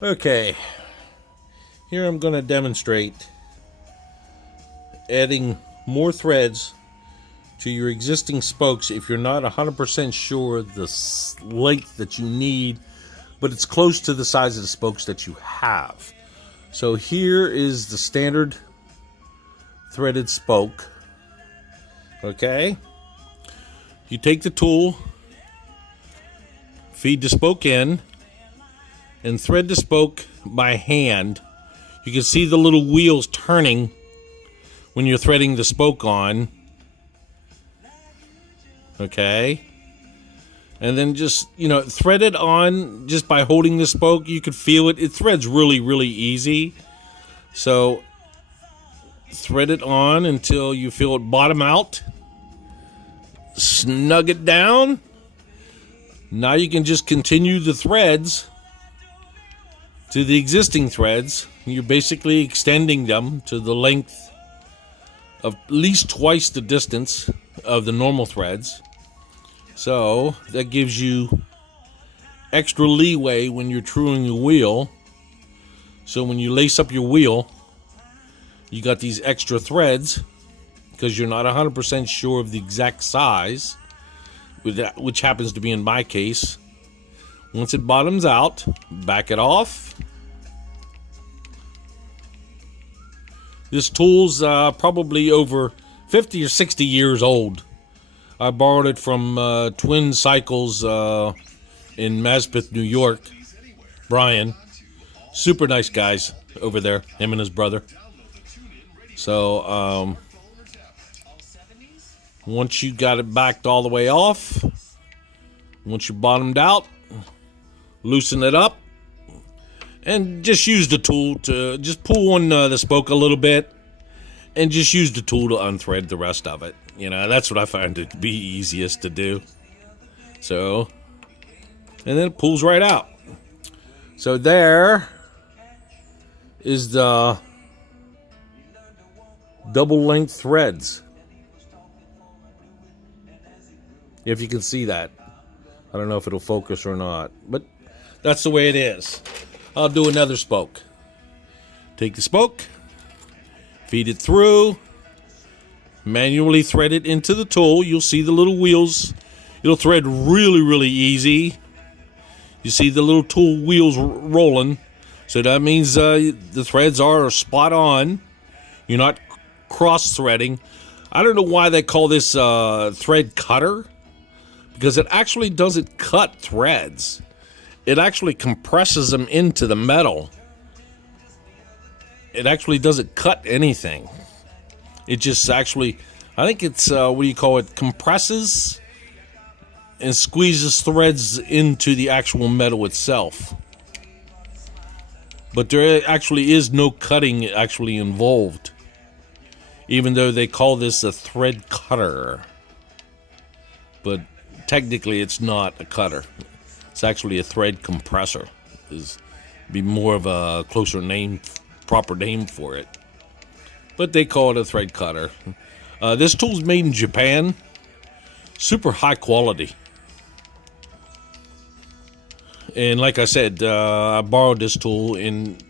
Okay, here I'm going to demonstrate adding more threads to your existing spokes if you're not 100% sure the length that you need, but it's close to the size of the spokes that you have. So here is the standard threaded spoke. Okay, you take the tool, feed the spoke in, and thread the spoke by hand. You can see the little wheels turning when you're threading the spoke on. Okay. And then just, thread it on just by holding the spoke. You can feel it. It threads really, really easy. So thread it on until you feel it bottom out. Snug it down. Now you can just continue the threads to the existing threads. You're basically extending them to the length of at least twice the distance of the normal threads. So that gives you extra leeway when you're truing the wheel. So when you lace up your wheel, you got these extra threads because you're not 100% sure of the exact size, which happens to be in my case. Once it bottoms out, back it off. This tool's probably over 50 or 60 years old. I borrowed it from Twin Cycles in Maspeth, New York. Brian. Super nice guys over there, him and his brother. So, once you got it backed all the way off, once you bottomed out, loosen it up, and just use the tool to just pull on the spoke a little bit, and just use the tool to unthread the rest of it. That's what I find to be easiest to do. So, and then it pulls right out. So there is the double length threads. If you can see that. I don't know if it'll focus or not, but that's the way it is. I'll do another spoke. Take the spoke, feed it through, manually thread it into the tool. You'll see the little wheels. It'll thread really, really easy. You see the little tool wheels rolling. So that means the threads are spot on. You're not cross-threading. I don't know why they call this thread cutter, because it actually doesn't cut threads. It actually compresses them into the metal. It actually doesn't cut anything. It just actually, I think it's, compresses and squeezes threads into the actual metal itself. But there actually is no cutting actually involved, even though they call this a thread cutter. But technically it's not a cutter. It's actually a thread compressor. Is be more of a closer name, proper name for it. But they call it a thread cutter. This tool's made in Japan. Super high quality. And like I said, I borrowed this tool, and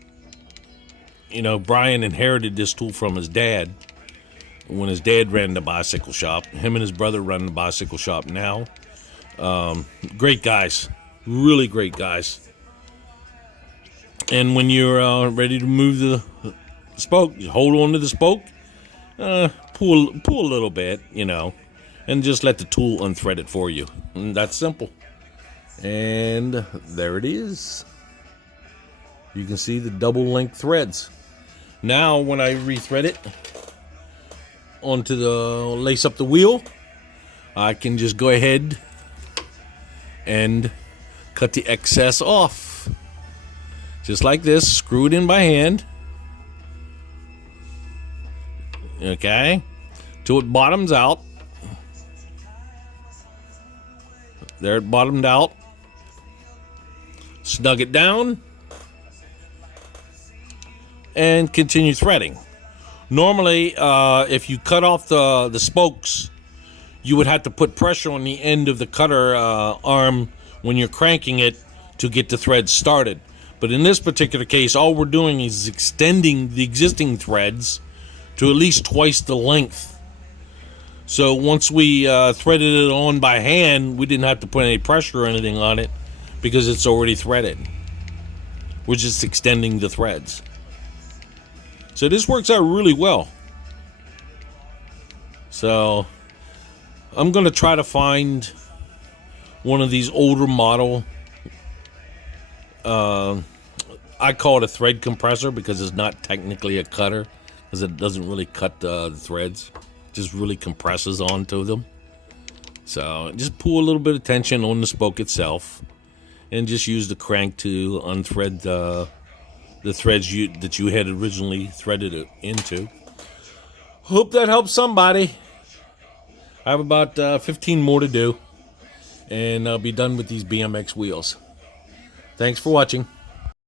Brian inherited this tool from his dad when his dad ran the bicycle shop. Him and his brother run the bicycle shop now. Great guys. Really great guys. And when you're ready to move the spoke, you hold on to the spoke, pull a little bit, and just let the tool unthread it for you. And that's simple. And there it is. You can see the double length threads. Now when I rethread it onto the lace up the wheel, I can just go ahead and cut the excess off. Just like this, screw it in by hand. Okay, till it bottoms out. There it bottomed out. Snug it down and continue threading. Normally, if you cut off the spokes, you would have to put pressure on the end of the cutter arm when you're cranking it to get the thread started. But in this particular case, all we're doing is extending the existing threads to at least twice the length. So once we threaded it on by hand, we didn't have to put any pressure or anything on it because it's already threaded. We're just extending the threads. So this works out really well. So I'm going to try to find one of these older model. I call it a thread compressor because it's not technically a cutter, because it doesn't really cut the threads. It just really compresses onto them. So just pull a little bit of tension on the spoke itself, and just use the crank to unthread the threads that you had originally threaded it into. Hope that helps somebody. I have about 15 more to do, and I'll be done with these BMX wheels. Thanks for watching.